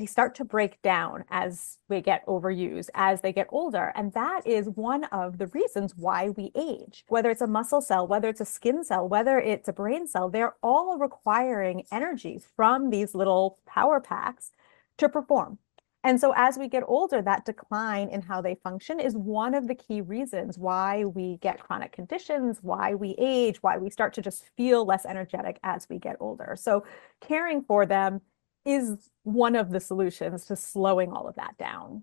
they start to break down as we get overused, as they get older. And that is one of the reasons why we age. Whether it's a muscle cell, whether it's a skin cell, whether it's a brain cell, they're all requiring energy from these little power packs to perform. And so as we get older, that decline in how they function is one of the key reasons why we get chronic conditions, why we age, why we start to just feel less energetic as we get older. So caring for them is one of the solutions to slowing all of that down.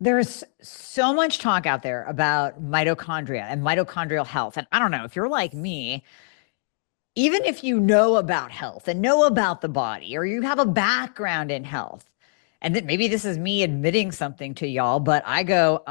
There's so much talk out there about mitochondria and mitochondrial health. And I don't know if you're like me, even if you know about health and know about the body, or you have a background in health, and then maybe this is me admitting something to y'all, but I go,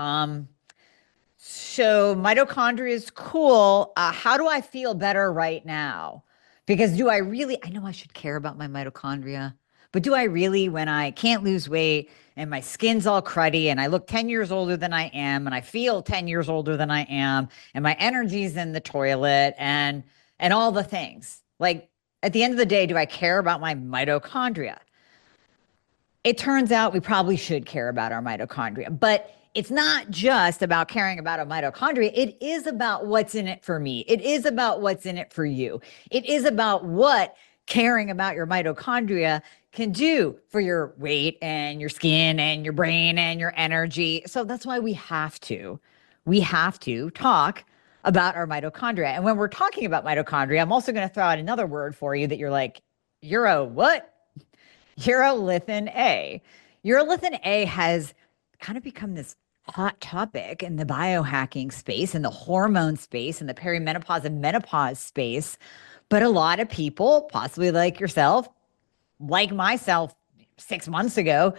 so mitochondria is cool. How do I feel better right now? Because do I really, I know I should care about my mitochondria, but do I really, when I can't lose weight and my skin's all cruddy and I look 10 years older than I am and I feel 10 years older than I am and my energy's in the toilet and all the things, like at the end of the day, do I care about my mitochondria? It turns out we probably should care about our mitochondria, but it's not just about caring about a mitochondria. It is about what's in it for me. It is about what's in it for you. It is about what caring about your mitochondria can do for your weight and your skin and your brain and your energy. So that's why we have to talk about our mitochondria. And when we're talking about mitochondria, I'm also going to throw out another word for you that you're like, what? Urolithin A. Urolithin A has kind of become this hot topic in the biohacking space, in the hormone space, in the perimenopause and menopause space. But a lot of people, possibly like yourself, like myself 6 months ago,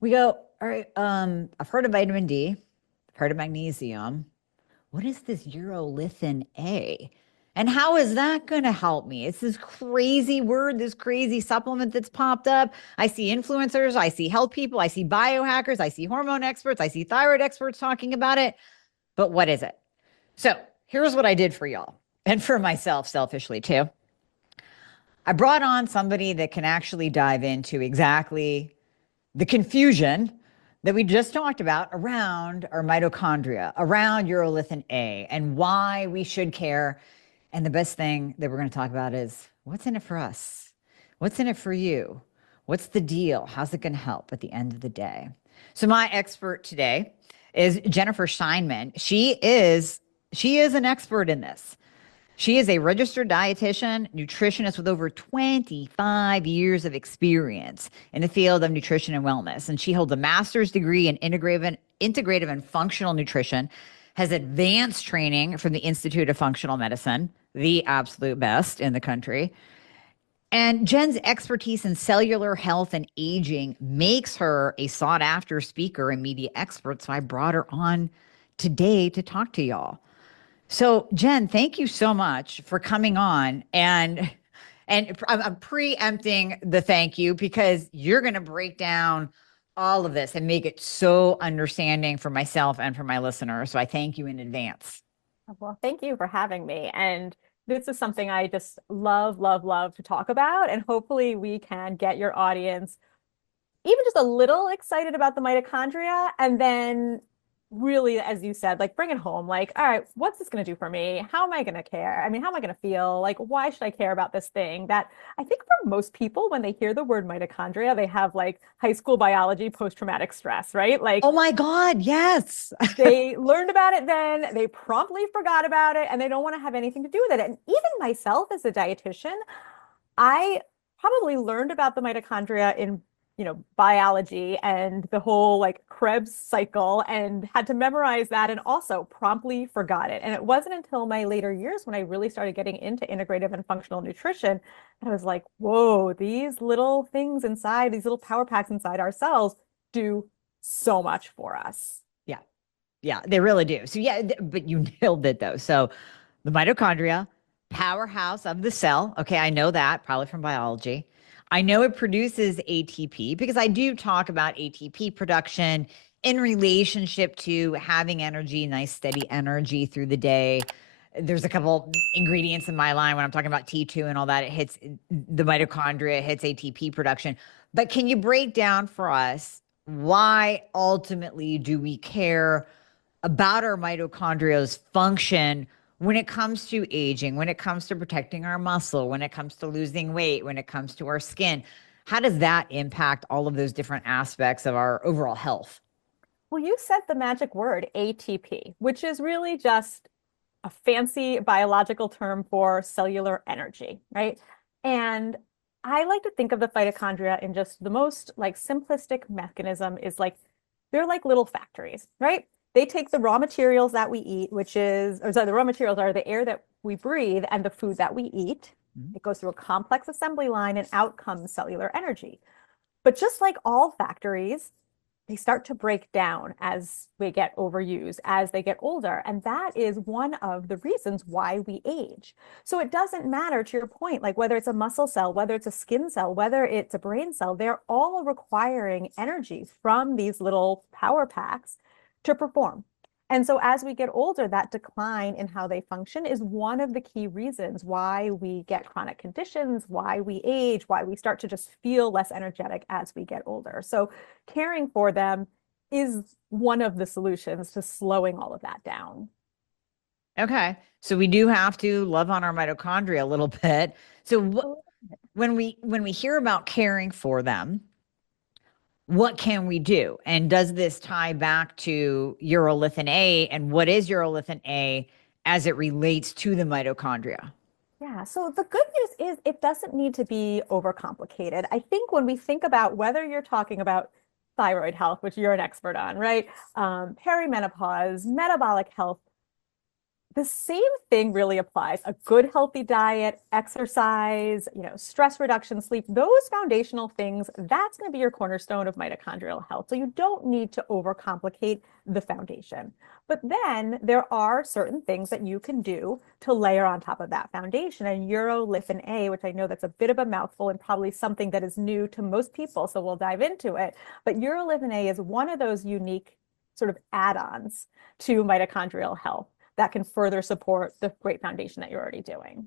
we go, all right, I've heard of vitamin D, I've heard of magnesium. What is this urolithin A? And how is that going to help me? It's this crazy word, this crazy supplement that's popped up. I see influencers, I see health people, I see biohackers, I see hormone experts, I see thyroid experts talking about it. But what is it? So here's what I did for y'all and for myself selfishly too. I brought on somebody that can actually dive into exactly the confusion that we just talked about around our mitochondria, around urolithin A, and why we should care. And the best thing that we're going to talk about is what's in it for us? What's in it for you? What's the deal? How's it going to help at the end of the day? So my expert today is Jennifer Sheinman. She is an expert in this. She is a registered dietitian, nutritionist with over 25 years of experience in the field of nutrition and wellness. And she holds a master's degree in integrative and functional nutrition, has advanced training from the Institute of Functional Medicine, the absolute best in the country. And Jen's expertise in cellular health and aging makes her a sought after speaker and media expert. So I brought her on today to talk to y'all. So Jen, thank you so much for coming on. And I'm preempting the thank you because you're going to break down all of this and make it so understanding for myself and for my listeners. So I thank you in advance. Well, thank you for having me. And this is something I just love, love, love to talk about. And hopefully we can get your audience even just a little excited about the mitochondria, and then really, as you said, like bring it home. Like, all right, what's this going to do for me? How am I going to care? I mean, how am I going to feel? Like, why should I care about this thing that I think for most people, when they hear the word mitochondria, they have like high school biology, post-traumatic stress, right? Like, oh my God, yes. they learned about it then, they promptly forgot about it, and they don't want to have anything to do with it. And even myself as a dietitian, I probably learned about the mitochondria in biology and the whole like Krebs cycle and had to memorize that and also promptly forgot it. And it wasn't until my later years when I really started getting into integrative and functional nutrition that I was like, whoa, these little things inside, these little power packs inside our cells do so much for us. Yeah. Yeah, they really do. So yeah, but you nailed it though. So the mitochondria, powerhouse of the cell. Okay, I know that probably from biology. I know it produces ATP because I do talk about ATP production in relationship to having energy, nice steady energy through the day. There's a couple ingredients in my line when I'm talking about T2 and all that. It hits the mitochondria, it hits ATP production. But can you break down for us why ultimately do we care about our mitochondria's function when it comes to aging, when it comes to protecting our muscle, when it comes to losing weight, when it comes to our skin? How does that impact all of those different aspects of our overall health? Well, you said the magic word ATP, which is really just a fancy biological term for cellular energy, right? And I like to think of the mitochondria in just the most like simplistic mechanism is like they're like little factories, right? They take the raw materials that we eat, which is, or sorry, the raw materials are the air that we breathe and the food that we eat. Mhm. It goes through a complex assembly line and out comes cellular energy. But just like all factories, they start to break down as we get overused, as they get older. And that is one of the reasons why we age. So it doesn't matter, to your point, like whether it's a muscle cell, whether it's a skin cell, whether it's a brain cell, they're all requiring energy from these little power packs to perform. And so as we get older, that decline in how they function is one of the key reasons why we get chronic conditions, why we age, why we start to just feel less energetic as we get older. So caring for them is one of the solutions to slowing all of that down. Okay. So we do have to love on our mitochondria a little bit. So when we hear about caring for them, what can we do? And does this tie back to urolithin A, and what is urolithin A as it relates to the mitochondria? Yeah, so the good news is it doesn't need to be overcomplicated. I think when we think about whether you're talking about thyroid health, which you're an expert on, right? Perimenopause, metabolic health, the same thing really applies. A good healthy diet, exercise, stress reduction, sleep, those foundational things, that's going to be your cornerstone of mitochondrial health. So you don't need to overcomplicate the foundation. But then there are certain things that you can do to layer on top of that foundation. And Urolithin A, which I know that's a bit of a mouthful and probably something that is new to most people, so we'll dive into it. But Urolithin A is one of those unique sort of add-ons to mitochondrial health that can further support the great foundation that you're already doing.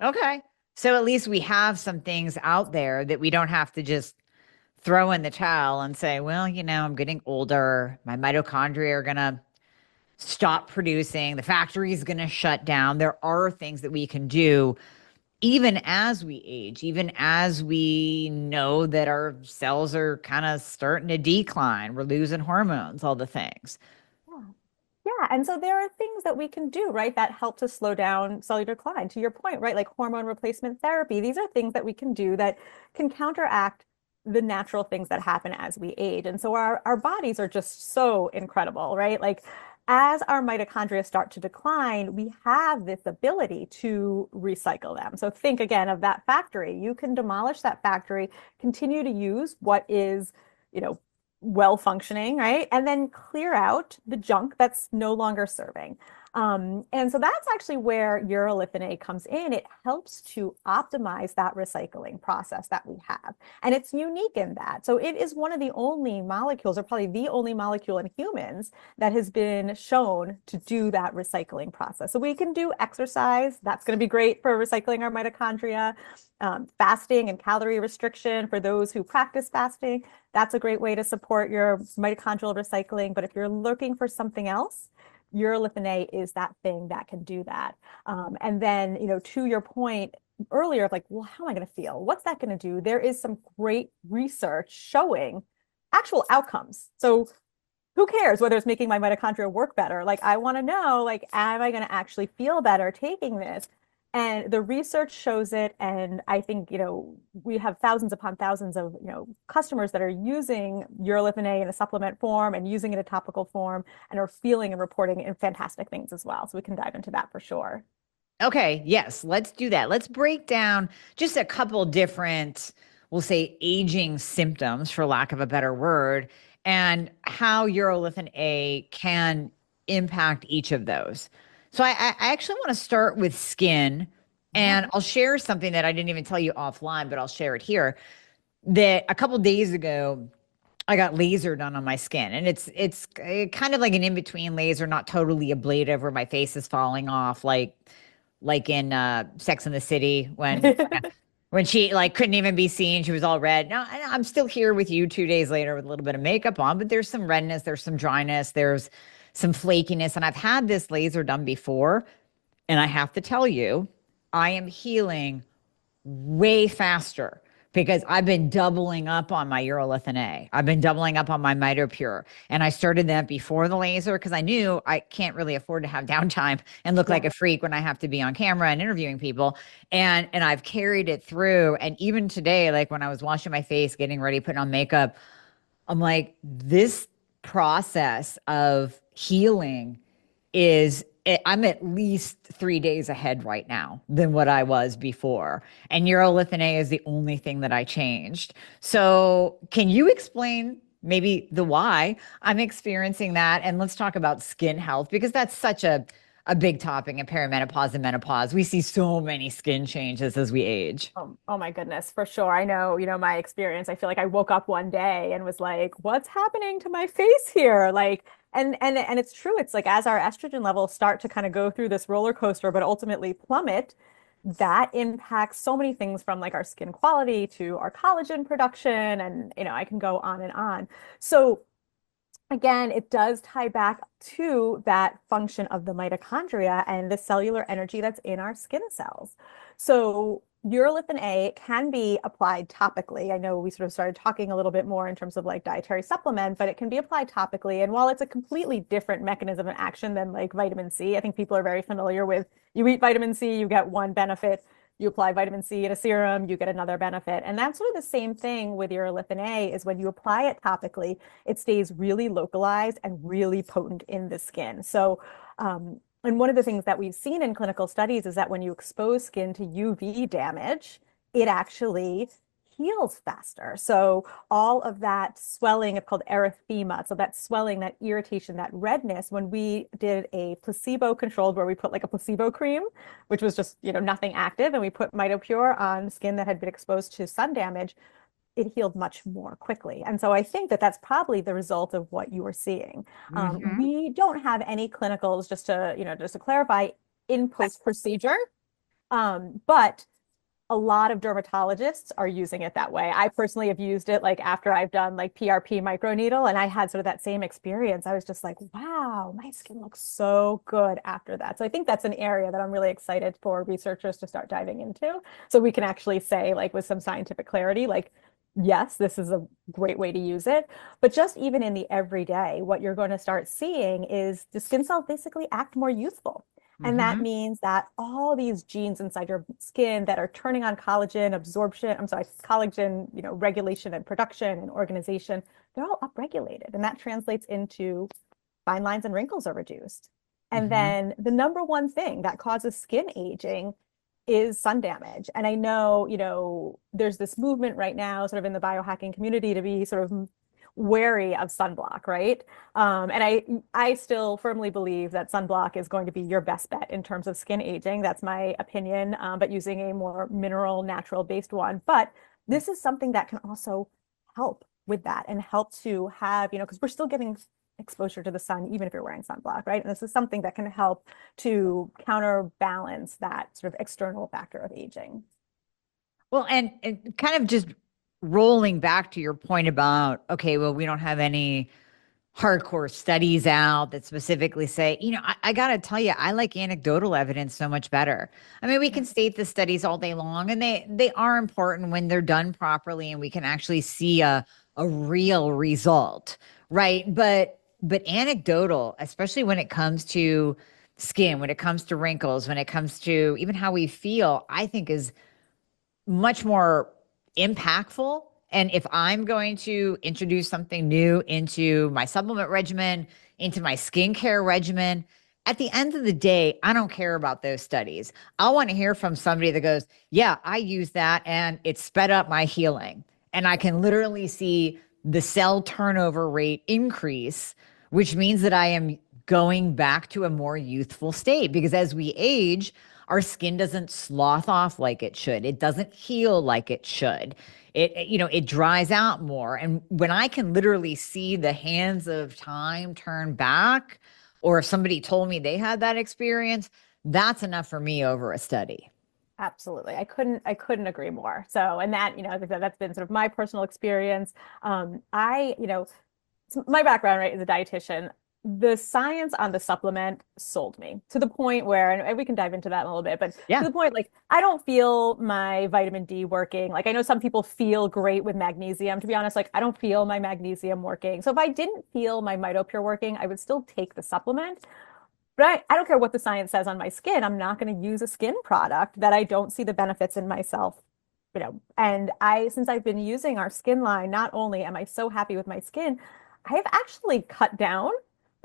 Okay. So at least we have some things out there that we don't have to just throw in the towel and say, well, I'm getting older. My mitochondria are going to stop producing. The factory is going to shut down. There are things that we can do even as we age, even as we know that our cells are kind of starting to decline. We're losing hormones, all the things. Yeah. Yeah, and so there are things that we can do, right, that help to slow down cellular decline. To your point, right, like hormone replacement therapy. These are things that we can do that can counteract the natural things that happen as we age. And so our bodies are just so incredible, right? Like as our mitochondria start to decline, we have this ability to recycle them. So think again of that factory. You can demolish that factory, continue to use what is, you know, well functioning, right? And then clear out the junk that's no longer serving. And so that's actually where urolithin A comes in. It helps to optimize that recycling process that we have. And it's unique in that. So it is one of the only molecules, or probably the only molecule in humans that has been shown to do that recycling process. So we can do exercise. That's going to be great for recycling our mitochondria. Fasting and calorie restriction for those who practice fasting. That's a great way to support your mitochondrial recycling. But if you're looking for something else, urolithin A is that thing that can do that. And then, to your point earlier of like, well, how am I going to feel? What's that going to do? There is some great research showing actual outcomes. So who cares whether it's making my mitochondria work better? Like, I want to know, like, am I going to actually feel better taking this? And the research shows it. And I think, we have thousands upon thousands of, customers that are using urolithin A in a supplement form and using it in a topical form and are feeling and reporting in fantastic things as well. So we can dive into that for sure. Okay, yes, let's do that. Let's break down just a couple different, we'll say, aging symptoms, for lack of a better word, and how urolithin A can impact each of those. So I actually want to start with skin, Yeah. and I'll share something that I didn't even tell you offline, but I'll share it here. That a couple days ago, I got laser done on my skin, and it's kind of like an in between laser, not totally ablative, where my face is falling off, like in Sex and the City when when she like couldn't even be seen. She was all red. Now I'm still here with you 2 days later with a little bit of makeup on, but there's some redness, there's some dryness, there's some flakiness. And I've had this laser done before. And I have to tell you, I am healing way faster because I've been doubling up on my Urolithin A. I've been doubling up on my Mitopure. And I started that before the laser because I knew I can't really afford to have downtime and look Yeah. like a freak when I have to be on camera and interviewing people. And I've carried it through. And even today, like when I was washing my face, getting ready, putting on makeup, I'm like, this process of healing is I'm at least 3 days ahead right now than what I was before. And Urolithin A is the only thing that I changed. So can you explain maybe the why I'm experiencing that? And let's talk about skin health because that's such a big topic in perimenopause and menopause. We see so many skin changes as we age. Oh my goodness, for sure. I know, my experience. I feel like I woke up one day and was like, what's happening to my face here? Like, and it's true. It's like as our estrogen levels start to kind of go through this roller coaster, but ultimately plummet, that impacts so many things from like our skin quality to our collagen production. And, I can go on and on. So again, it does tie back to that function of the mitochondria and the cellular energy that's in our skin cells. So Urolithin A can be applied topically. I know we sort of started talking a little bit more in terms of like dietary supplement, but it can be applied topically. And while it's a completely different mechanism of action than like vitamin C, I think people are very familiar with you eat vitamin C, you get one benefit. You apply vitamin C in a serum, you get another benefit. And that's sort of the same thing with Urolithin A is when you apply it topically, it stays really localized and really potent in the skin. So, and one of the things that we've seen in clinical studies is that when you expose skin to UV damage, it actually heals faster. So all of that swelling, it's called erythema. So that swelling, that irritation, that redness, when we did a placebo controlled where we put like a placebo cream, which was just, nothing active, and we put Mitopure on skin that had been exposed to sun damage, it healed much more quickly. And so I think that that's probably the result of what you were seeing. Mm-hmm. We don't have any clinicals, just to clarify, in post procedure, but a lot of dermatologists are using it that way. I personally have used it like after I've done like PRP microneedle, and I had sort of that same experience. I was just like, wow, my skin looks so good after that. So I think that's an area that I'm really excited for researchers to start diving into. So we can actually say, like, with some scientific clarity, like, yes, this is a great way to use it. But just even in the everyday, what you're going to start seeing is the skin cells basically act more youthful. And that Mm-hmm. means that all these genes inside your skin that are turning on collagen absorption, I'm sorry, collagen, regulation and production and organization, they're all upregulated. And that translates into fine lines and wrinkles are reduced. And Mm-hmm. then the number one thing that causes skin aging is sun damage. And I know, there's this movement right now, sort of in the biohacking community, to be sort of wary of sunblock, right? And I still firmly believe that sunblock is going to be your best bet in terms of skin aging. That's my opinion, but using a more mineral, natural based one. But this is something that can also help with that and help to have, because we're still getting exposure to the sun, even if you're wearing sunblock, right? And this is something that can help to counterbalance that sort of external factor of aging. Well, and kind of just rolling back to your point about, okay, well, we don't have any hardcore studies out that specifically say, I got to tell you, I like anecdotal evidence so much better. I mean, we Yeah. can state the studies all day long and they are important when they're done properly and we can actually see a real result, right? But anecdotal, especially when it comes to skin, when it comes to wrinkles, when it comes to even how we feel, I think is much more impactful. And if I'm going to introduce something new into my supplement regimen, into my skincare regimen, at the end of the day, I don't care about those studies. I want to hear from somebody that goes, yeah, I use that and it sped up my healing. And I can literally see the cell turnover rate increase, which means that I am going back to a more youthful state. Because as we age, our skin doesn't slough off like it should. It doesn't heal like it should. It dries out more. And when I can literally see the hands of time turn back, or if somebody told me they had that experience, that's enough for me over a study. Absolutely. I couldn't agree more. So, and that, as I said, that's been sort of my personal experience. My background, right, is a dietitian. The science on the supplement sold me to the point where, and we can dive into that in a little bit, but to Yeah. the point, like, I don't feel my vitamin D working. Like, I know some people feel great with magnesium. To be honest, like, I don't feel my magnesium working. So if I didn't feel my Mitopure working, I would still take the supplement. But I don't care what the science says on my skin. I'm not going to use a skin product that I don't see the benefits in myself. And since I've been using our skin line, not only am I so happy with my skin, I have actually cut down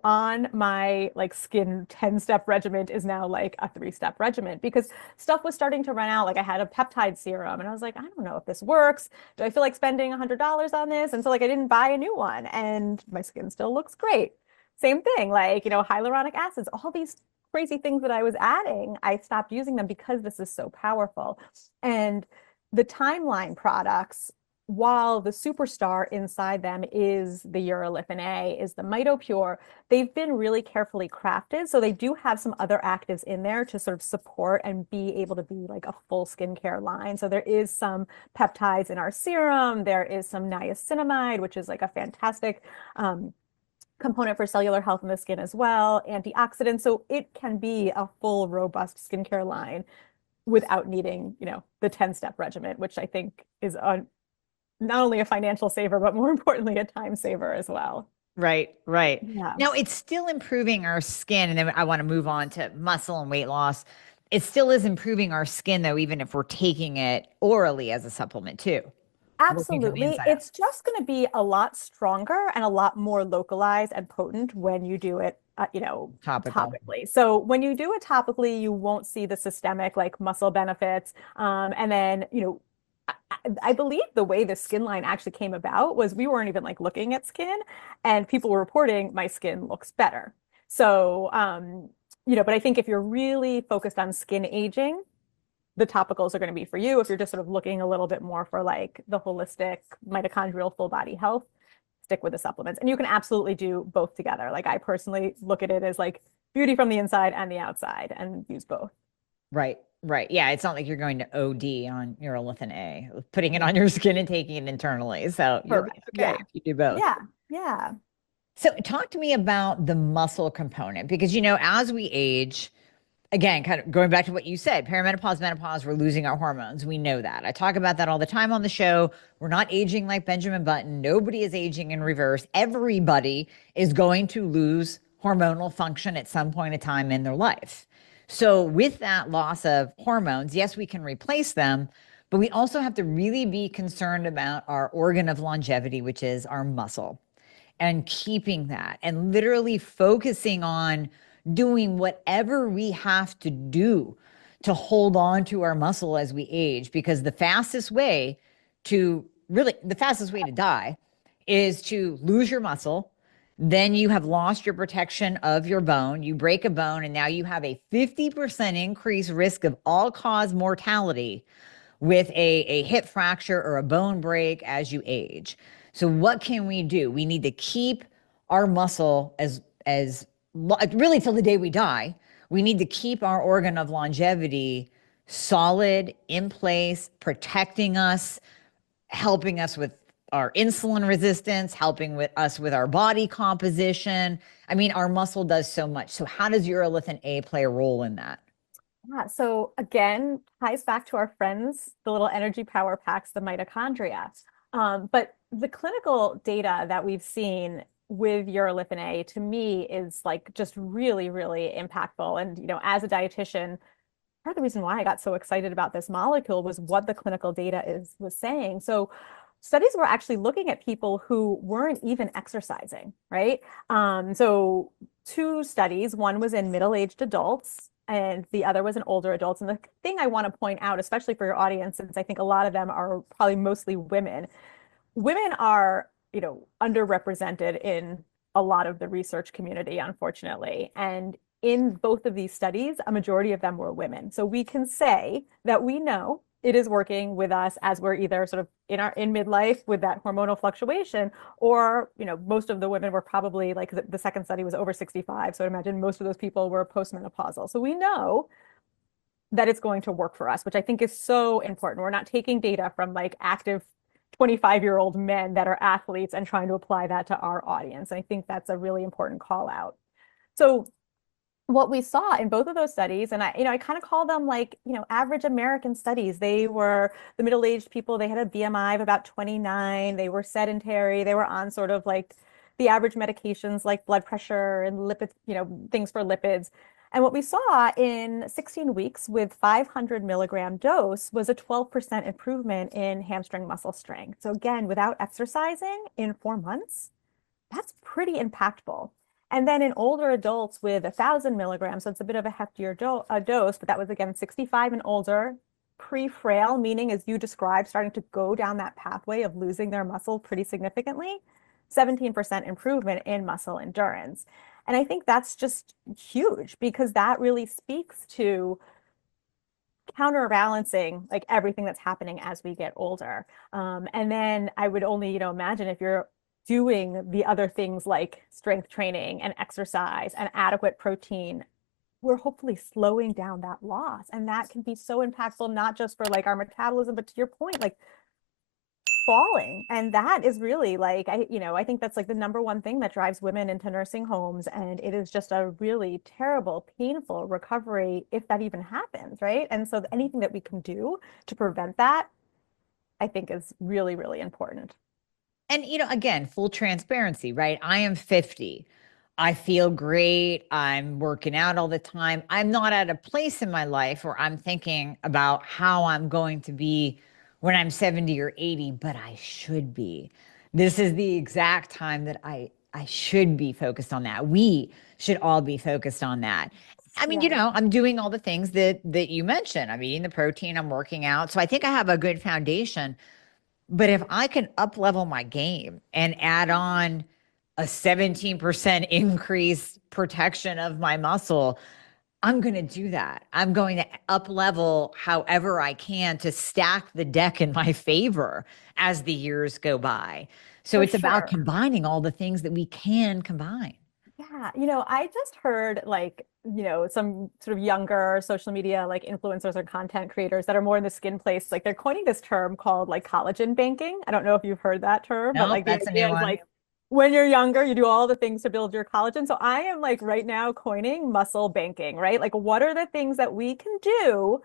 on my like skin 10-step regimen is now like a 3-step regimen because stuff was starting to run out. Like I had a peptide serum and I was like, I don't know if this works. Do I feel like spending $100 on this? And so like I didn't buy a new one and my skin still looks great. Same thing, like, hyaluronic acids, all these crazy things that I was adding, I stopped using them because this is so powerful. And the timeline products, while the superstar inside them is the Urolithin A, is the Mitopure, they've been really carefully crafted. So they do have some other actives in there to sort of support and be able to be like a full skincare line. So there is some peptides in our serum. There is some niacinamide, which is like a fantastic component for cellular health in the skin as well, antioxidants. So it can be a full, robust skincare line without needing, the 10-step regimen, which I think is not only a financial saver, but more importantly, a time saver as well. Right, right. Yeah. Now it's still improving our skin. And then I want to move on to muscle and weight loss. It still is improving our skin, though, even if we're taking it orally as a supplement, too, working from the Absolutely. inside out. It's just going to be a lot stronger and a lot more localized and potent when you do it, Topical. topically. So when you do it topically, you won't see the systemic like muscle benefits. And then, I believe the way the skin line actually came about was we weren't even like looking at skin and people were reporting my skin looks better. So, but I think if you're really focused on skin aging, the topicals are going to be for you. If you're just sort of looking a little bit more for like the holistic mitochondrial full body health, stick with the supplements. And you can absolutely do both together. Like I personally look at it as like beauty from the inside and the outside and use both. Right, right. Yeah, it's not like you're going to OD on Urolithin A, putting it on your skin and taking it internally. So you'll be Correct. okay Yeah. if you do both. Yeah. Yeah. So talk to me about the muscle component because, as we age, again, kind of going back to what you said, perimenopause, menopause, we're losing our hormones. We know that. I talk about that all the time on the show. We're not aging like Benjamin Button. Nobody is aging in reverse. Everybody is going to lose hormonal function at some point in time in their life. So, with that loss of hormones, yes, we can replace them, but we also have to really be concerned about our organ of longevity, which is our muscle, and keeping that and literally focusing on doing whatever we have to do to hold on to our muscle as we age. Because the fastest way to die is to lose your muscle. Then you have lost your protection of your bone. You break a bone, and now you have a 50% increased risk of all cause mortality with a hip fracture or a bone break as you age. So what can we do? We need to keep our muscle as really till the day we die. We need to keep our organ of longevity solid, in place, protecting us, helping us with our insulin resistance, helping with us with our body composition. I mean, our muscle does so much. So how does urolithin A play a role in that? Yeah, so again, ties back to our friends, the little energy power packs, the mitochondria. But the clinical data that we've seen with urolithin A to me is like just really, really impactful. And, as a dietitian, part of the reason why I got so excited about this molecule was what the clinical data was saying. So studies were actually looking at people who weren't even exercising, right? So two studies, one was in middle-aged adults and the other was in older adults. And the thing I want to point out, especially for your audience, since I think a lot of them are probably mostly women, women are, underrepresented in a lot of the research community, unfortunately. And in both of these studies, a majority of them were women. So we can say that we know it is working with us as we're either sort of in midlife with that hormonal fluctuation, or most of the women were probably like the second study was over 65. So I imagine most of those people were postmenopausal. So we know that it's going to work for us, which I think is so important. We're not taking data from like active 25-year-old men that are athletes and trying to apply that to our audience. I think that's a really important call out. So what we saw in both of those studies, and I kind of call them like, average American studies. They were the middle-aged people. They had a BMI of about 29. They were sedentary. They were on sort of like the average medications like blood pressure and lipids, things for lipids. And what we saw in 16 weeks with 500 milligram dose was a 12% improvement in hamstring muscle strength. So again, without exercising in 4 months, that's pretty impactful. And then in older adults with 1,000 milligrams, so it's a bit of a heftier dose, but that was again 65 and older, pre-frail, meaning as you described, starting to go down that pathway of losing their muscle pretty significantly, 17% improvement in muscle endurance. And I think that's just huge because that really speaks to counterbalancing like everything that's happening as we get older. And then I would only, imagine if you're doing the other things like strength training and exercise and adequate protein, we're hopefully slowing down that loss. And that can be so impactful, not just for like our metabolism, but to your point, like falling. And that is really like, I think that's like the number one thing that drives women into nursing homes. And it is just a really terrible, painful recovery if that even happens, right? And so anything that we can do to prevent that, I think is really, really important. And, again, full transparency, right? I am 50. I feel great. I'm working out all the time. I'm not at a place in my life where I'm thinking about how I'm going to be when I'm 70 or 80, but I should be. This is the exact time that I should be focused on that. We should all be focused on that. I mean, Yeah, I'm doing all the things that you mentioned. I'm eating the protein, I'm working out. So I think I have a good foundation. But if I can up level my game and add on a 17% increase protection of my muscle, I'm going to do that. I'm going to up level however I can to stack the deck in my favor as the years go by. So for it's about sure. combining all the things that we can combine. Yeah, I just heard like, some sort of younger social media like influencers or content creators that are more in the skin place, like they're coining this term called like collagen banking. I don't know if you've heard that term, but Nope, like the that's a new idea is one. like when you're younger, you do all the things to build your collagen. So I am like right now coining muscle banking, right? Like what are the things that we can do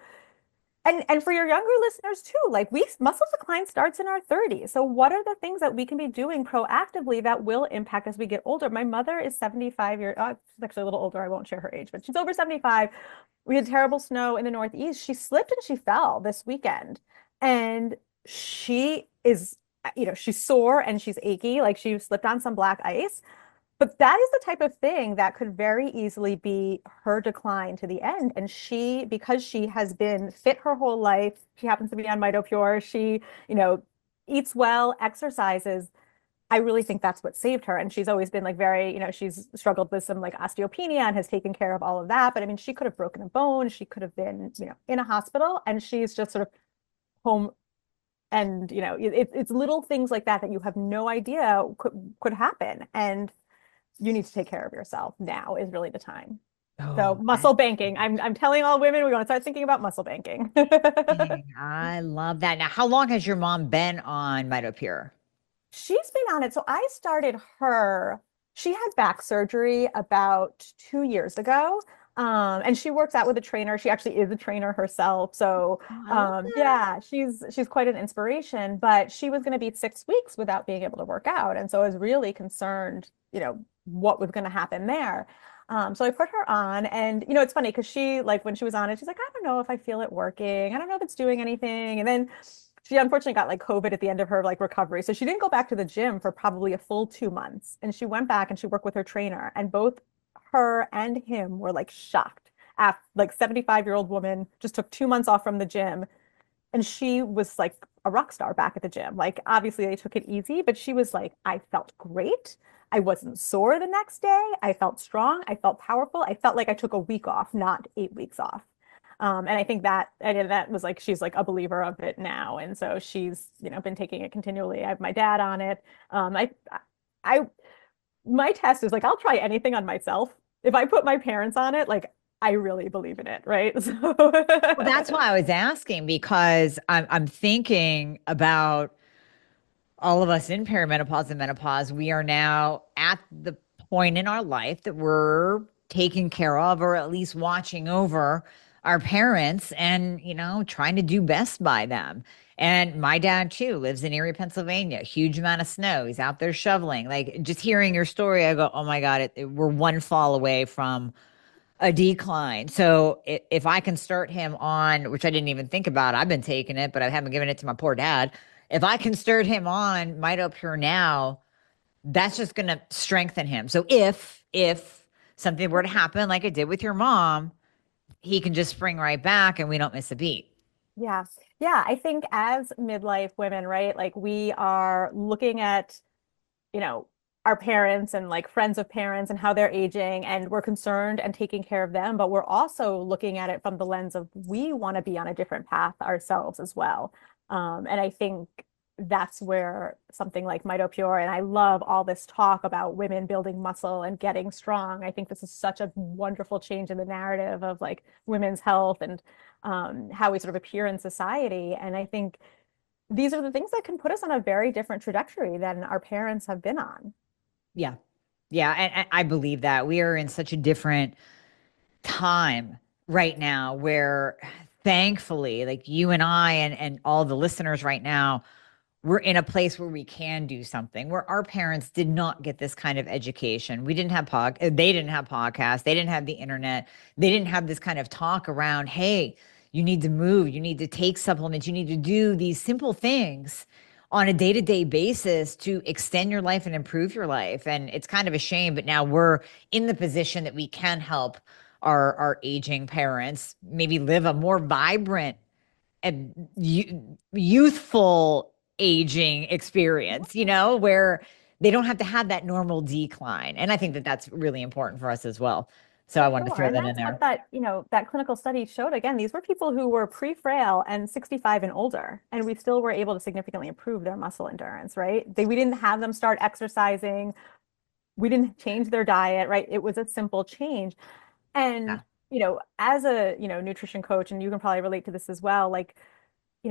and for your younger listeners too, like we muscle decline starts in our 30s. So what are the things that we can be doing proactively that will impact as we get older? My mother is 75 years, she's actually a little older. I won't share her age, but she's over 75. We had terrible snow in the Northeast. She slipped and she fell this weekend. And she is, she's sore and she's achy, like she slipped on some black ice. But that is the type of thing that could very easily be her decline to the end. And she, because she has been fit her whole life, she happens to be on Mitopure, she, you know, eats well, exercises. I really think that's what saved her. And she's always been like very, she's struggled with some like osteopenia and has taken care of all of that. But I mean, she could have broken a bone, she could have been, in a hospital, and she's just sort of home. And it's little things like that that you have no idea could happen. And you need to take care of yourself. Now is really the time. So Oh, muscle banking. I'm telling all women we want to start thinking about muscle banking. I love that. Now, how long has your mom been on Mitopure? She's been on it. So I started her. She had back surgery about 2 years ago. And she works out with a trainer. She actually is a trainer herself. So Oh, I love yeah, she's quite an inspiration. But she was going to be 6 weeks without being able to work out. And so I was really concerned, what was going to happen there. So I put her on, and it's funny because she like when she was on it, she's like, I don't know if I feel it working. I don't know if it's doing anything. And then she unfortunately got like COVID at the end of her like recovery. So she didn't go back to the gym for probably a full 2 months. And she went back and she worked with her trainer, and both her and him were like shocked. After, like 75-year-old woman just took 2 months off from the gym, and she was like a rock star back at the gym. Like obviously they took it easy, but she was like, I felt great. I wasn't sore the next day. I felt strong. I felt powerful. I felt like I took a week off, not 8 weeks off. And I think that was like she's like a believer of it now, and so she's been taking it continually. I have my dad on it. I my test is like I'll try anything on myself. If I put my parents on it, like I really believe in it, right? Well, that's why I was asking, because I'm thinking about all of us in perimenopause and menopause. We are now at the point in our life that we're taking care of, or at least watching over our parents and, trying to do best by them. And my dad too lives in Erie, Pennsylvania, huge amount of snow. He's out there shoveling. Like, just hearing your story, I go, oh my God, we're one fall away from a decline. So if I can start him on, which I didn't even think about, I've been taking it, but I haven't given it to my poor dad. If I can start him on Mitopure now, that's just going to strengthen him. So if something were to happen like it did with your mom, he can just spring right back and we don't miss a beat. Yeah. Yeah. I think as midlife women, right, like we are looking at, you know, our parents and like friends of parents and how they're aging, and we're concerned and taking care of them, but we're also looking at it from the lens of we want to be on a different path ourselves as well. And I think that's where something like Mitopure, and I love all this talk about women building muscle and getting strong. I think this is such a wonderful change in the narrative of like women's health and how we sort of appear in society. And I think these are the things that can put us on a very different trajectory than our parents have been on. Yeah. Yeah. And I believe that we are in such a different time right now where, thankfully, like you and I and all the listeners right now, we're in a place where we can do something, where our parents did not get this kind of education. We didn't have they didn't have podcasts, they didn't have the internet, they didn't have this kind of talk around, hey, you need to move, you need to take supplements, you need to do these simple things on a day-to-day basis to extend your life and improve your life. And it's kind of a shame, but now we're in the position that we can help our aging parents maybe live a more vibrant and youthful aging experience, where they don't have to have that normal decline. And I think that that's really important for us as well. So For I wanted to sure. throw And that in that's what there. that clinical study showed. Again, these were people who were pre-frail and 65 and older, and we still were able to significantly improve their muscle endurance, right? We didn't have them start exercising. We didn't change their diet, right? It was a simple change. Yeah. And, as a, nutrition coach, and you can probably relate to this as well, like,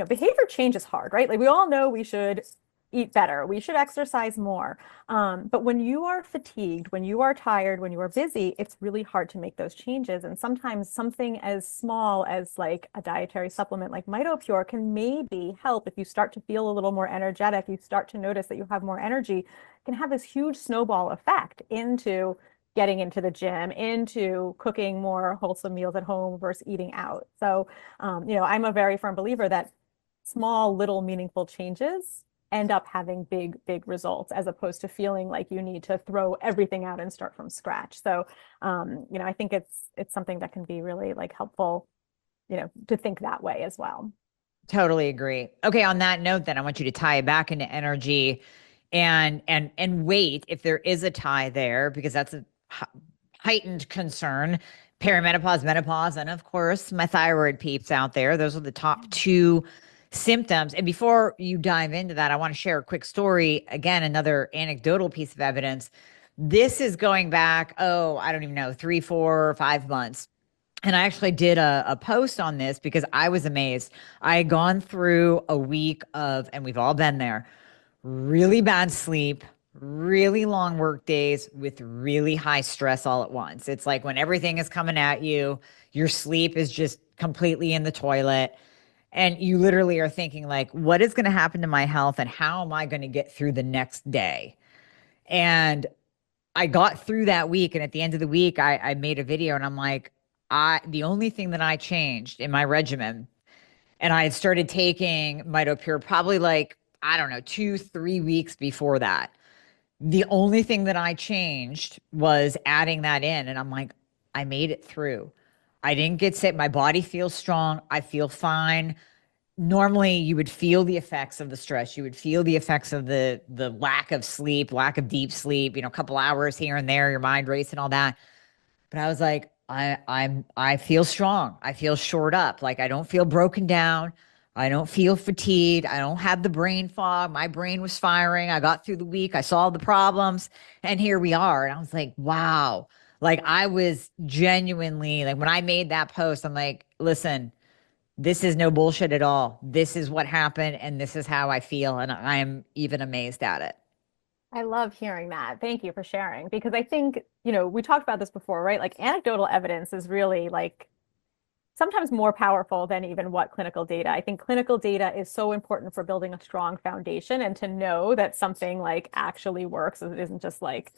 behavior change is hard, right? Like we all know we should eat better, we should exercise more. But when you are fatigued, when you are tired, when you are busy, it's really hard to make those changes. And sometimes something as small as like a dietary supplement like Mitopure can maybe help. If you start to feel a little more energetic, you start to notice that you have more energy, can have this huge snowball effect into getting into the gym, into cooking more wholesome meals at home versus eating out. So, I'm a very firm believer that small, little, meaningful changes end up having big, big results as opposed to feeling like you need to throw everything out and start from scratch. So, I think it's something that can be really like helpful, to think that way as well. Totally agree. Okay, on that note, then I want you to tie it back into energy and weight, if there is a tie there, because that's a heightened concern. Perimenopause, menopause, and of course, my thyroid peeps out there. Those are the top two symptoms. And before you dive into that, I want to share a quick story. Again, another anecdotal piece of evidence. This is going back, oh, I don't even know, 3, 4, 5 months. And I actually did a post on this because I was amazed. I had gone through a week of, and we've all been there, really bad sleep, really long work days with really high stress all at once. It's like when everything is coming at you, your sleep is just completely in the toilet. And you literally are thinking, like, what is going to happen to my health and how am I going to get through the next day? And I got through that week. And at the end of the week, I made a video and I'm like, the only thing that I changed in my regimen, and I had started taking Mitopure probably like, I don't know, 2, 3 weeks before that. The only thing that I changed was adding that in. And I'm like, I made it through. I didn't get sick. My body feels strong. I feel fine. Normally you would feel the effects of the stress. You would feel the effects of the lack of sleep, lack of deep sleep, a couple hours here and there, your mind racing, all that. But I was like, I feel strong. I feel shored up. Like I don't feel broken down. I don't feel fatigued. I don't have the brain fog. My brain was firing. I got through the week. I solved the problems and here we are. And I was like, wow. Like I was genuinely like when I made that post, I'm like, listen, this is no bullshit at all. This is what happened and this is how I feel. And I'm even amazed at it. I love hearing that. Thank you for sharing because I think, we talked about this before, right? Like anecdotal evidence is really like sometimes more powerful than even what clinical data. I think clinical data is so important for building a strong foundation and to know that something like actually works. It isn't just like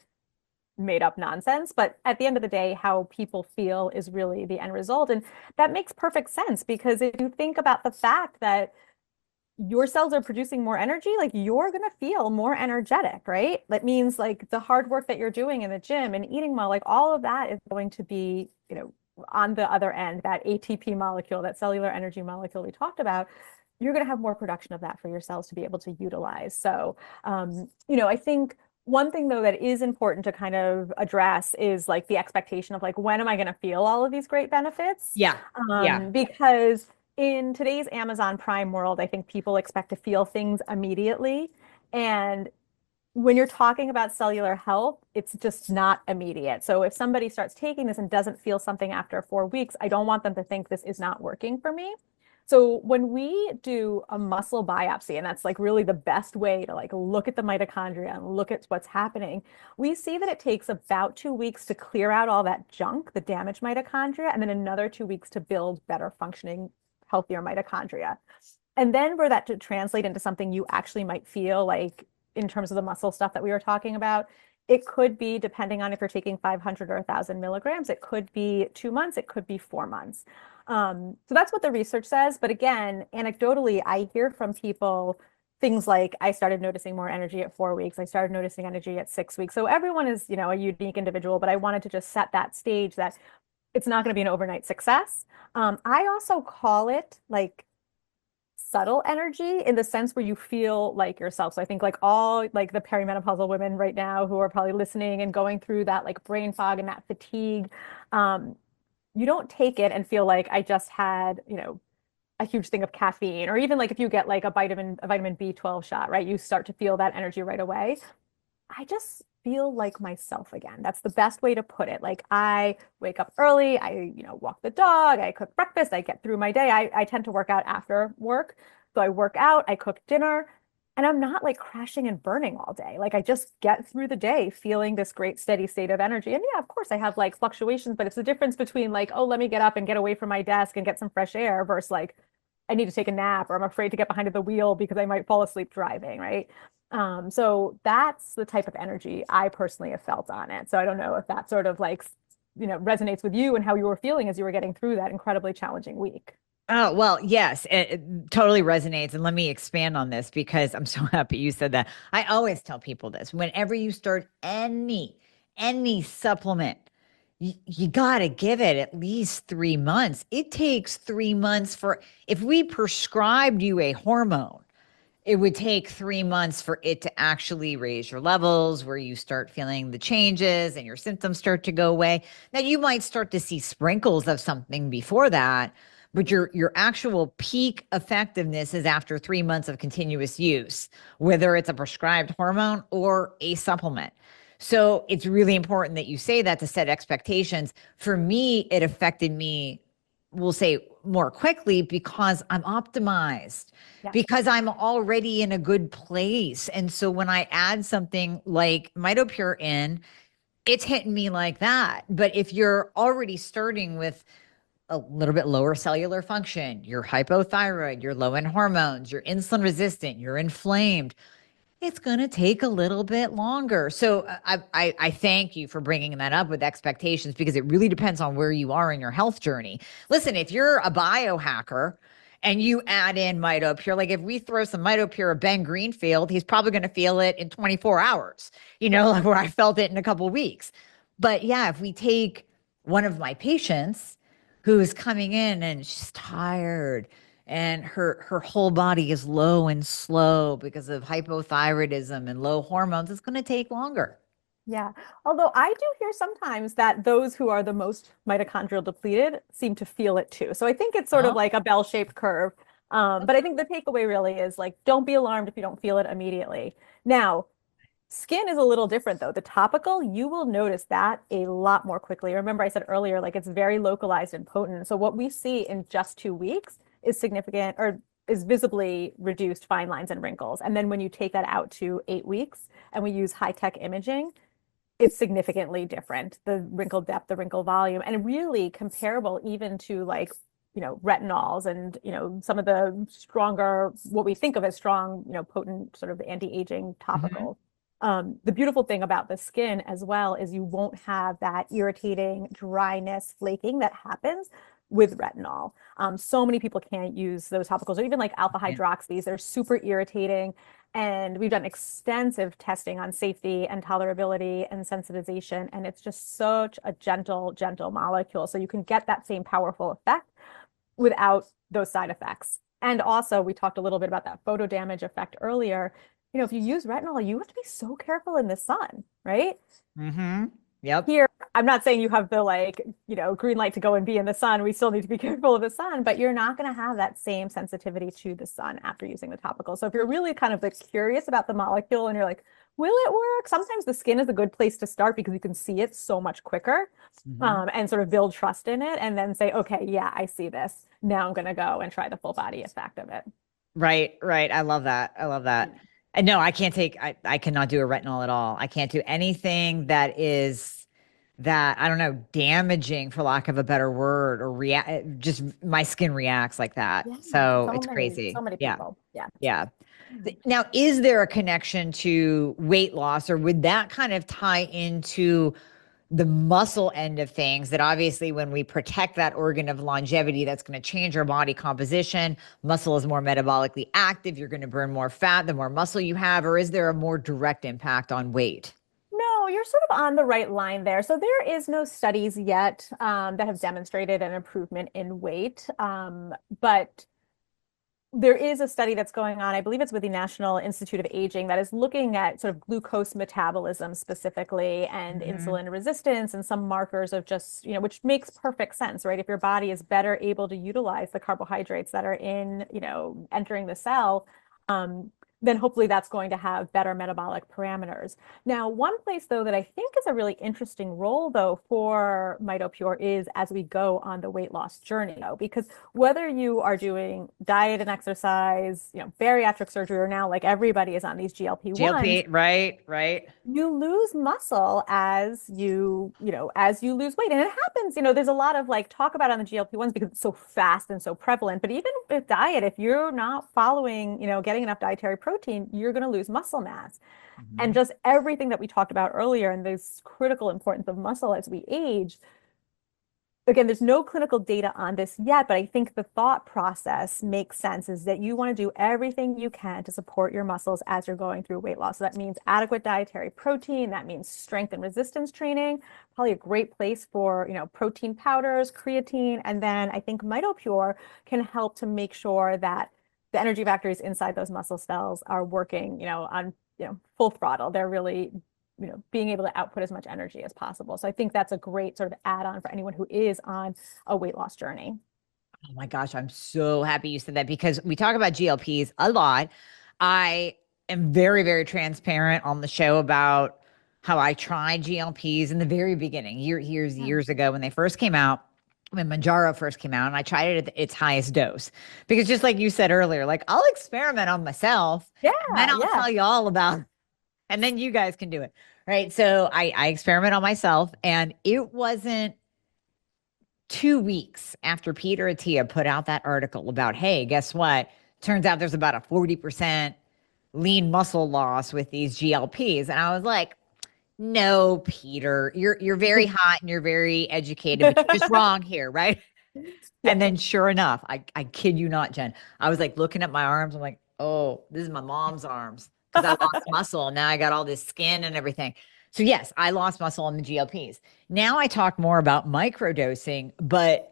made up nonsense. But at the end of the day, how people feel is really the end result. And that makes perfect sense because if you think about the fact that your cells are producing more energy, like you're going to feel more energetic, right? That means like the hard work that you're doing in the gym and eating well, like all of that is going to be, on the other end, that ATP molecule, that cellular energy molecule we talked about, you're going to have more production of that for your cells to be able to utilize. So, I think one thing though that is important to kind of address is like the expectation of like, when am I going to feel all of these great benefits? Yeah. Yeah. Because in today's Amazon Prime world, I think people expect to feel things immediately. And when you're talking about cellular health, it's just not immediate. So if somebody starts taking this and doesn't feel something after 4 weeks, I don't want them to think this is not working for me. So when we do a muscle biopsy, and that's like really the best way to like look at the mitochondria and look at what's happening, we see that it takes about 2 weeks to clear out all that junk, the damaged mitochondria, and then another 2 weeks to build better functioning, healthier mitochondria. And then for that to translate into something you actually might feel like in terms of the muscle stuff that we were talking about, it could be, depending on if you're taking 500 or 1,000 milligrams, it could be 2 months, it could be 4 months. So that's what the research says. But again, anecdotally, I hear from people things like, I started noticing more energy at 4 weeks. I started noticing energy at 6 weeks. So everyone is, a unique individual, but I wanted to just set that stage that it's not going to be an overnight success. I also call it like subtle energy in the sense where you feel like yourself. So I think like all like the perimenopausal women right now who are probably listening and going through that like brain fog and that fatigue, um, you don't take it and feel like I just had, a huge thing of caffeine, or even like if you get like a vitamin B12 shot, right? You start to feel that energy right away. I just feel like myself again. That's the best way to put it. Like I wake up early, I, walk the dog, I cook breakfast, I get through my day. I tend to work out after work. So I work out, I cook dinner, and I'm not like crashing and burning all day. Like I just get through the day feeling this great steady state of energy. And yeah, of course I have like fluctuations, but it's the difference between like, oh, let me get up and get away from my desk and get some fresh air versus like I need to take a nap or I'm afraid to get behind the wheel because I might fall asleep driving, right? So that's the type of energy I personally have felt on it. So I don't know if that sort of like, resonates with you and how you were feeling as you were getting through that incredibly challenging week. Oh, well, yes, it totally resonates. And let me expand on this because I'm so happy you said that. I always tell people this whenever you start any supplement, you got to give it at least 3 months. It takes 3 months for, if we prescribed you a hormone, it would take 3 months for it to actually raise your levels, where you start feeling the changes and your symptoms start to go away. Now you might start to see sprinkles of something before that, but your actual peak effectiveness is after 3 months of continuous use, whether it's a prescribed hormone or a supplement. So it's really important that you say that to set expectations. For me, it affected me, we'll say, more quickly because I'm optimized, Yeah. because I'm already in a good place. And so when I add something like Mitopure in, it's hitting me like that. But if you're already starting with a little bit lower cellular function, you're hypothyroid, you're low in hormones, you're insulin resistant, you're inflamed, it's going to take a little bit longer. So I thank you for bringing that up with expectations, because it really depends on where you are in your health journey. Listen, if you're a biohacker and you add in Mitopure, like if we throw some Mitopure at Ben Greenfield, he's probably going to feel it in 24 hours, like where I felt it in a couple of weeks. But yeah, if we take one of my patients who's coming in and she's tired and her whole body is low and slow because of hypothyroidism and low hormones, it's going to take longer. Yeah. Although I do hear sometimes that those who are the most mitochondrial depleted seem to feel it too. So I think it's sort of Oh, like a bell-shaped curve. But I think the takeaway really is like, don't be alarmed if you don't feel it immediately. Now, Skin is a little different though. The topical, you will notice that a lot more quickly. Remember, I said earlier, like it's very localized and potent. So what we see in just 2 weeks is significant or is visibly reduced fine lines and wrinkles. And then when you take that out to 8 weeks and we use high-tech imaging, it's significantly different. The wrinkle depth, the wrinkle volume, and really comparable even to like, retinols and, some of the stronger, what we think of as strong, potent sort of anti-aging Mhm. topical. The beautiful thing about the skin as well is you won't have that irritating dryness, flaking that happens with retinol. So many people can't use those topicals or even like alpha Right. hydroxys. They're super irritating. And we've done extensive testing on safety and tolerability and sensitization. And it's just such a gentle, gentle molecule. So you can get that same powerful effect without those side effects. And also, we talked a little bit about that photo damage effect earlier. If you use retinol, you have to be so careful in the sun, right? Mm-hmm. Yep. Here, I'm not saying you have the like, green light to go and be in the sun. We still need to be careful of the sun, but you're not going to have that same sensitivity to the sun after using the topical. So if you're really kind of like curious about the molecule and you're like, will it work? Sometimes the skin is a good place to start because you can see it so much quicker, Mm-hmm. and sort of build trust in it and then say, okay, yeah, I see this. Now I'm going to go and try the full body effect of it. Right, right. I love that. I love that. Yeah. And no, I cannot do a retinol at all. I can't do anything that is that, I don't know, damaging for lack of a better word or react, just my skin reacts like that. Yeah. So So it's many, crazy. so many Yeah. people. Yeah. Yeah. Now, is there a connection to weight loss or would that kind of tie into the muscle end of things that obviously when we protect that organ of longevity, that's going to change our body composition. Muscle is more metabolically active. You're going to burn more fat the more muscle you have, or is there a more direct impact on weight? No, you're sort of on the right line there. So there is no studies yet, that have demonstrated an improvement in weight. But there is a study that's going on, I believe it's with the National Institute of Aging, that is looking at sort of glucose metabolism specifically and Mhm. insulin resistance and some markers of just, which makes perfect sense, right? If your body is better able to utilize the carbohydrates that are in, entering the cell, then hopefully that's going to have better metabolic parameters. Now, one place though that I think is a really interesting role though for Mitopure is as we go on the weight loss journey, though, because whether you are doing diet and exercise, bariatric surgery, or now like everybody is on these GLP-1s, GLP, right, right. you lose muscle as you lose weight. And it happens, there's a lot of like talk about on the GLP-1s because it's so fast and so prevalent. But even with diet, if you're not following, getting enough dietary protein, you're going to lose muscle mass. And Mhm. just everything that we talked about earlier and this critical importance of muscle as we age, again, there's no clinical data on this yet, but I think the thought process makes sense is that you want to do everything you can to support your muscles as you're going through weight loss. So that means adequate dietary protein, that means strength and resistance training, probably a great place for, protein powders, creatine, and then I think Mitopure can help to make sure that the energy factories inside those muscle cells are working, on, full throttle. They're really being able to output as much energy as possible. So I think that's a great sort of add-on for anyone who is on a weight loss journey. Oh my gosh, I'm so happy you said that because we talk about GLPs a lot. I am very, very transparent on the show about how I tried GLPs in the very beginning, Yeah. years ago when they first came out, when Manjaro first came out, and I tried it at its highest dose. Because just like you said earlier, like I'll experiment on myself and then Yeah, I'll yeah. tell you all about it, and then you guys can do it. Right. So I experiment on myself, and it wasn't 2 weeks after Peter Attia put out that article about, hey, guess what? Turns out there's about a 40% lean muscle loss with these GLPs. And I was like, no, Peter, you're very hot and you're very educated, but you're just wrong here, right? Yeah. And then sure enough, I kid you not, Jen, I was like looking at my arms. I'm like, oh, this is my mom's arms because I lost muscle. And now I got all this skin and everything. So yes, I lost muscle on the GLPs. Now I talk more about microdosing, but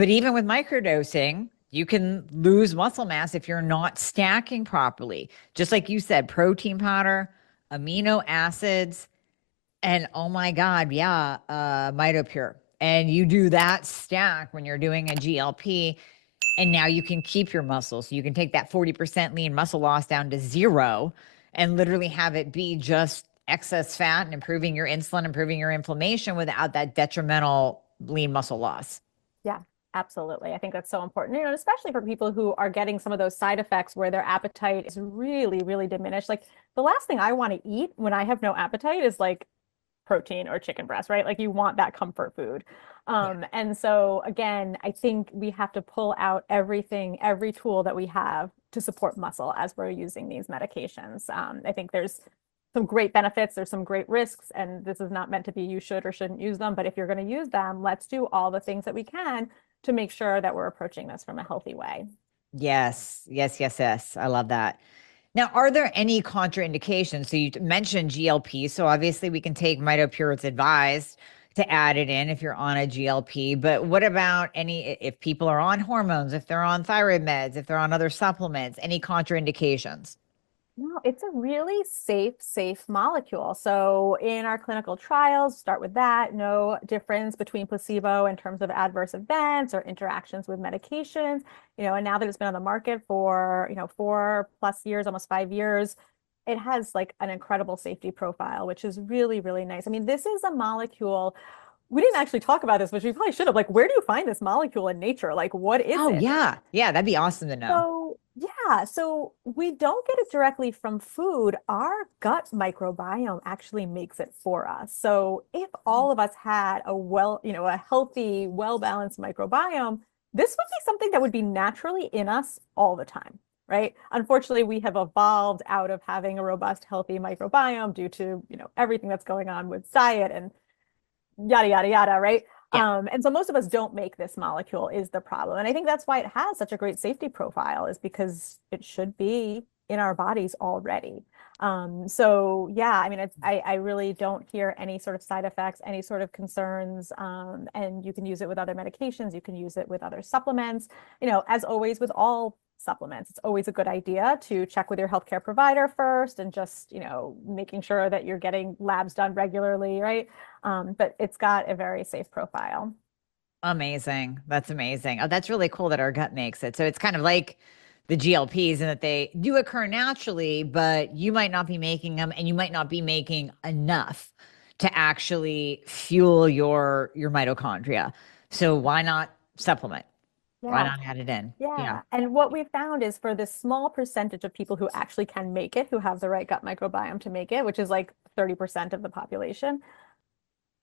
even with microdosing, you can lose muscle mass if you're not stacking properly. Just like you said, protein powder, amino acids, and oh my God, yeah, Mitopure. And you do that stack when you're doing a GLP, and now you can keep your muscle. So you can take that 40% lean muscle loss down to zero. and literally have it be just excess fat and improving your insulin, improving your inflammation without that detrimental lean muscle loss. Yeah, absolutely. I think that's so important, especially for people who are getting some of those side effects where their appetite is really, really diminished. Like the last thing I want to eat when I have no appetite is like protein or chicken breast, right? Like you want that comfort food. Yeah. And so again, I think we have to pull out everything, every tool that we have to support muscle as we're using these medications. I think there's some great benefits, there's some great risks, and this is not meant to be you should or shouldn't use them, but if you're going to use them, let's do all the things that we can to make sure that we're approaching this from a healthy way. Yes, yes, yes, yes. I love that. Now, are there any contraindications? So you mentioned GLP, so obviously we can take Mitopure. It's advised to add it in if you're on a GLP, but what about if people are on hormones, if they're on thyroid meds, if they're on other supplements, any contraindications? No, it's a really safe molecule. So in our clinical trials, start with that, no difference between placebo in terms of adverse events or interactions with medications, and now that it's been on the market for, 4+ years, almost 5 years, it has like an incredible safety profile, which is really, really nice. I mean, this is a molecule. We didn't actually talk about this, which we probably should have. Like, where do you find this molecule in nature? Like, what is Oh, it? yeah. Yeah, that'd be awesome to know. So, yeah, so we don't get it directly from food. Our gut microbiome actually makes it for us. So, if all of us had a healthy, well-balanced microbiome, this would be something that would be naturally in us all the time, right? Unfortunately, we have evolved out of having a robust, healthy microbiome due to, everything that's going on with diet and yada yada yada, right? Yeah. And so most of us don't make this molecule is the problem. And I think that's why it has such a great safety profile is because it should be in our bodies already. So yeah, I mean, I really don't hear any sort of side effects, any sort of concerns. And you can use it with other medications, you can use it with other supplements. As always with all supplements, it's always a good idea to check with your healthcare provider first and just, making sure that you're getting labs done regularly, right? But it's got a very safe profile. Amazing. That's amazing. Oh, that's really cool that our gut makes it. So it's kind of like the GLPs and that they do occur naturally, but you might not be making them and you might not be making enough to actually fuel your mitochondria. So why not supplement? Why Yeah. not add it in? Yeah. Yeah. And what we found is for this small percentage of people who actually can make it, who have the right gut microbiome to make it, which is like 30% of the population,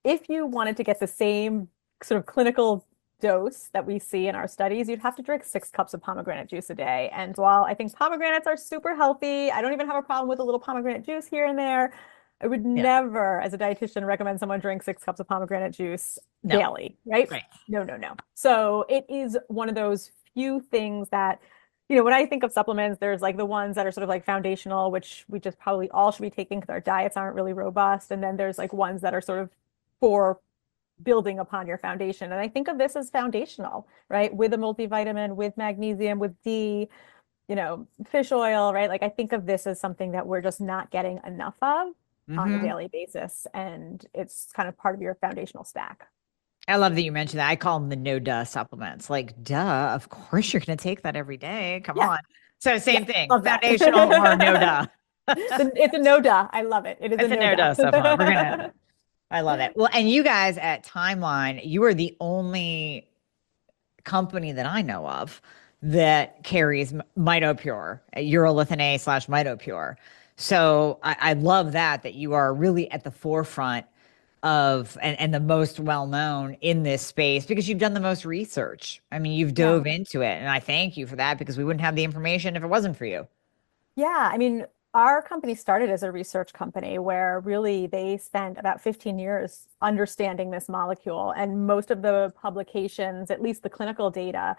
if you wanted to get the same sort of clinical dose that we see in our studies, you'd have to drink 6 cups of pomegranate juice a day. And while I think pomegranates are super healthy, I don't even have a problem with a little pomegranate juice here and there. I would Yeah. never, as a dietitian, recommend someone drink 6 cups of pomegranate juice No. daily, right? Right. No, no, no. So it is one of those few things that, when I think of supplements, there's like the ones that are sort of like foundational, which we just probably all should be taking because our diets aren't really robust. And then there's like ones that are sort of for building upon your foundation. And I think of this as foundational, right? With a multivitamin, with magnesium, with D, fish oil, right? Like I think of this as something that we're just not getting enough of on a Mm-hmm. daily basis. And it's kind of part of your foundational stack. I love that you mentioned that. I call them the no duh supplements. Like, duh, of course you're going to take that every day. Come Yeah. on. So, Yeah. same thing, Love that. foundational or no duh. It's a no duh. I love it. It is a It's a no no duh supplement. We're going to, duh. I love it. Well, and you guys at Timeline, you are the only company that I know of that carries Mitopure, Urolithin A / Mitopure. So I love that you are really at the forefront of and the most well known in this space because you've done the most research. I mean, you've Yeah. dove into it, and I thank you for that because we wouldn't have the information if it wasn't for you. Yeah, I mean, our company started as a research company where really they spent about 15 years understanding this molecule. And most of the publications, at least the clinical data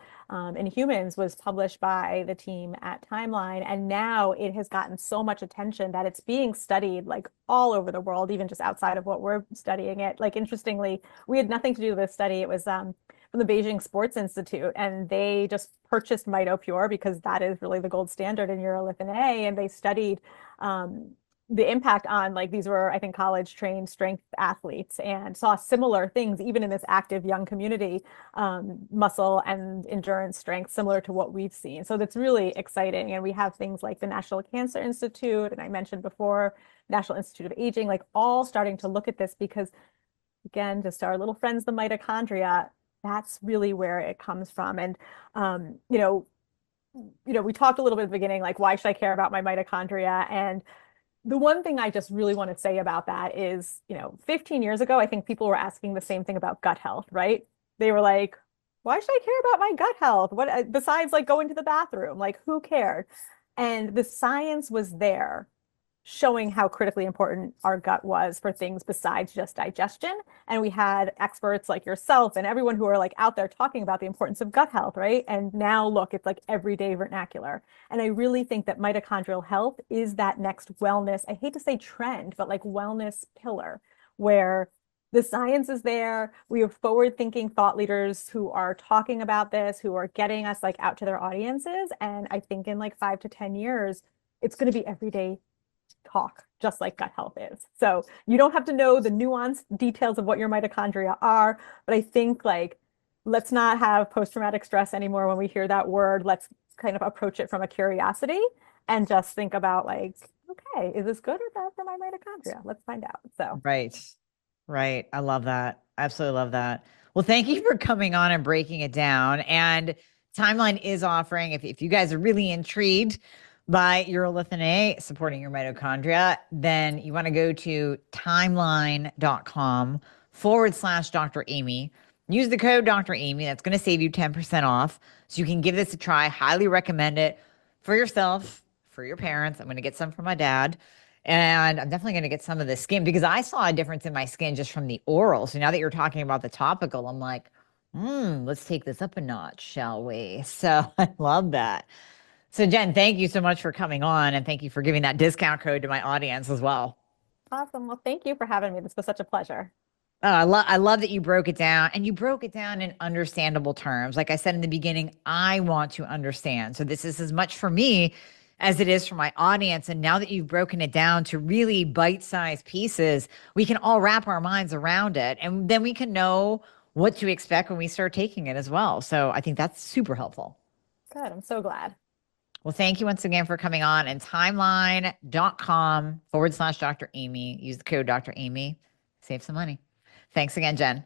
in humans, was published by the team at Timeline. And now it has gotten so much attention that it's being studied like all over the world, even just outside of what we're studying it. Like, interestingly, we had nothing to do with this study. It was from the Beijing Sports Institute, and they just purchased Mitopure because that is really the gold standard in Urolithin A, and they studied the impact on, like, these were, I think, college trained strength athletes, and saw similar things even in this active young community, muscle and endurance strength similar to what we've seen. So that's really exciting. And we have things like the National Cancer Institute, and I mentioned before, National Institute of Aging, like all starting to look at this because, again, just our little friends, the mitochondria, that's really where it comes from. And um, you know, we talked a little bit at the beginning, like, why should I care about my mitochondria? And the one thing I just really want to say about that is, 15 years ago, I think people were asking the same thing about gut health, right? They were like, why should I care about my gut health? What, besides like going to the bathroom? Like, who cared? And the science was there showing how critically important our gut was for things besides just digestion. And we had experts like yourself and everyone who are like out there talking about the importance of gut health, right? And now look, it's like everyday vernacular. And I really think that mitochondrial health is that next wellness, I hate to say trend, but like wellness pillar where the science is there. We have forward thinking thought leaders who are talking about this, who are getting us like out to their audiences. And I think in like 5 to 10 years, it's going to be everyday talk, just like gut health is. So you don't have to know the nuanced details of what your mitochondria are, but I think, like, let's not have post-traumatic stress anymore when we hear that word. Let's kind of approach it from a curiosity and just think about, like, okay, is this good or bad for my mitochondria? Let's find out. So Right. Right. I love that. Absolutely love that. Well, thank you for coming on and breaking it down. And Timeline is offering, if you guys are really intrigued by Urolithin A supporting your mitochondria, then you want to go to timeline.com/Dr. Amie. Use the code Dr. Amie. That's going to save you 10% off. So you can give this a try. Highly recommend it for yourself, for your parents. I'm going to get some for my dad. And I'm definitely going to get some of the skin because I saw a difference in my skin just from the oral. So now that you're talking about the topical, I'm like, let's take this up a notch, shall we? So I love that. So Jen, thank you so much for coming on and thank you for giving that discount code to my audience as well. awesome. Well, thank you for having me. This was such a pleasure. Oh, I love that you broke it down and you broke it down in understandable terms. Like I said in the beginning, I want to understand. So this is as much for me as it is for my audience. And now that you've broken it down to really bite-sized pieces, we can all wrap our minds around it. And then we can know what to expect when we start taking it as well. So I think that's super helpful. Good. I'm so glad. Well, thank you once again for coming on and timeline.com/Dr. Amie. Use the code Dr. Amie. Save some money. Thanks again, Jen.